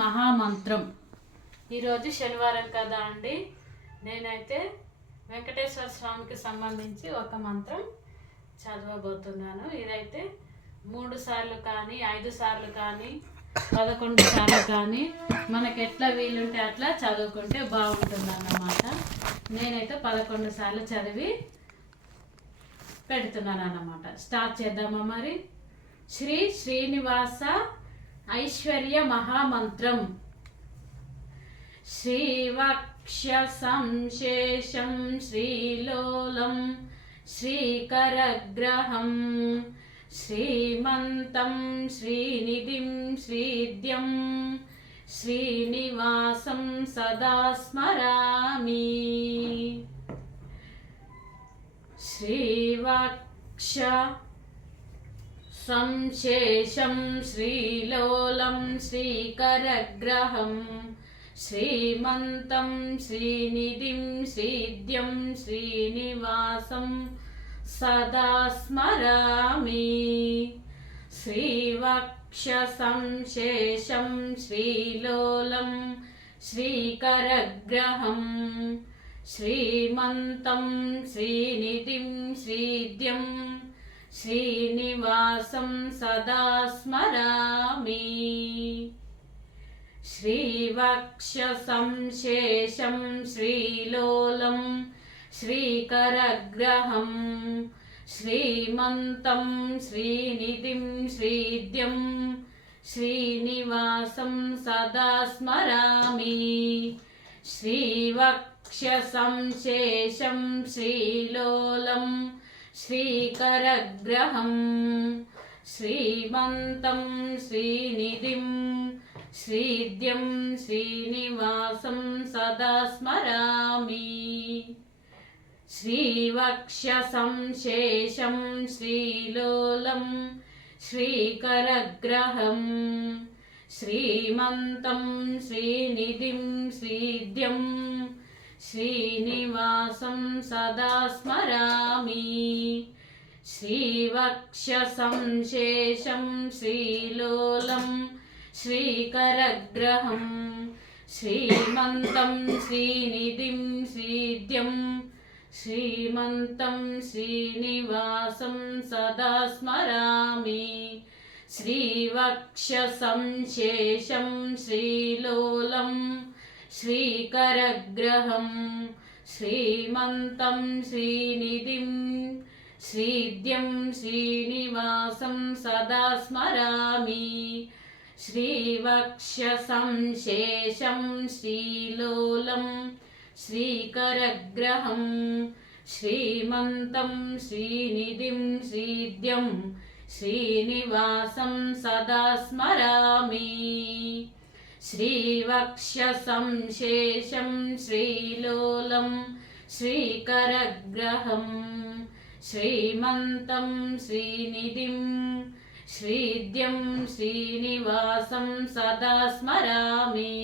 మహామంత్రం. ఈరోజు శనివారం కదా అండి, నేనైతే వెంకటేశ్వర స్వామికి సంబంధించి ఒక మంత్రం చదవబోతున్నాను. ఇదైతే 3 సార్లు కానీ 5 సార్లు కానీ 11 సార్లు కానీ మనకు ఎట్లా వీలుంటే అట్లా చదువుకుంటే బాగుంటుంది అన్నమాట. నేనైతే 11 సార్లు చదివి పెడుతున్నాను అన్నమాట. స్టార్ట్ చేద్దామా మరి. శ్రీ శ్రీనివాస ఐశ్వర్య మహామంత్రం. శ్రీవక్ష సంశేషం శ్రీలోలం శ్రీకరగ్రహం శ్రీమంతం శ్రీనిధిం శ్రీద్యం శ్రీనివాసం సదా స్మరామి. శ్రీవక్ష సంశేషం శ్రీలోలం శ్రీకరగ్రహం శ్రీమంతం శ్రీనిధిం శ్రీద్యం శ్రీనివాసం సదా స్మరామి. శ్రీవక్ష సంశేషం శ్రీలోలం శ్రీకరగ్రహం శ్రీమంతం శ్రీనిధిం శ్రీద్యం శ్రీనివాసం సదా స్మరామి. శ్రీవక్ష సంశేషం శ్రీలోలం శ్రీకరగ్రహం శ్రీమంతం శ్రీనిధిం శ్రీద్యం శ్రీనివాసం సదా స్మరామి. శ్రీవక్ష సంశేషం శ్రీలోలం శ్రీకరగ్రహం శ్రీమంతం శ్రీనిధిం శ్రీద్యం శ్రీనివాసం సదా స్మరామి. శ్రీవక్ష సంశేషం శ్రీలోలం శ్రీకరగ్రహం శ్రీమంతం శ్రీనిధిం శ్రీద్యం శ్రీనివాసం సదా స్మరామి. శ్రీవక్ష సంశేషం శ్రీలోలం శ్రీకరగ్రహం శ్రీమంతం శ్రీనిధిం శ్రీద్యం శ్రీమంతం శ్రీనివాసం సదా స్మరామి. శ్రీవక్ష సంశేషం శ్రీలోలం శ్రీకరగ్రహం శ్రీమంతం శ్రీనిధిం శ్రీద్యం శ్రీనివాసం సదా స్మరామి. శ్రీవక్ష సంశేషం శ్రీలోలం శ్రీకరగ్రహం శ్రీమంతం శ్రీనిధిం శ్రీద్యం శ్రీనివాసం సదా స్మరామి. శ్రీవక్ష సంశేషం శ్రీలోలం శ్రీకరగ్రహం శ్రీమంతం శ్రీనిధిం శ్రీద్యం శ్రీనివాసం సదా స్మరామి.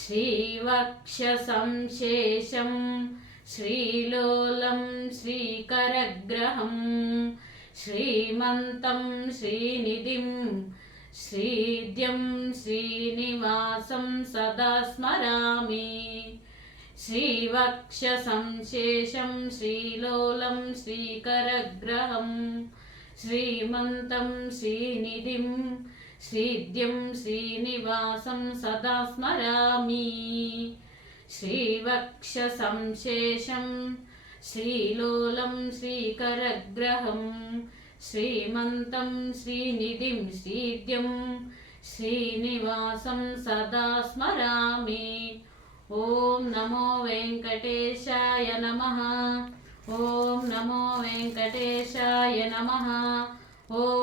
శ్రీవక్ష సంశేషం శ్రీలోలం శ్రీకరగ్రహం శ్రీమంతం శ్రీనిధిం శ్రీద్యం శ్రీనివాసం సదా స్మరామి. శ్రీవక్ష సంశేషం శ్రీలోలం శ్రీకరగ్రహం శ్రీమంతం శ్రీనిధిం శ్రీద్యం శ్రీనివాసం సదా స్మరామి. శ్రీవక్ష సంశేషం శ్రీలోలం శ్రీకరగ్రహం శ్రీమంతం శ్రీనిధిం శ్రీద్యం శ్రీనివాసం సదా స్మరామి. ఓం నమో వెంకటేశాయ నమః. ఓం నమో వెంకటేశాయ నమః. ఓం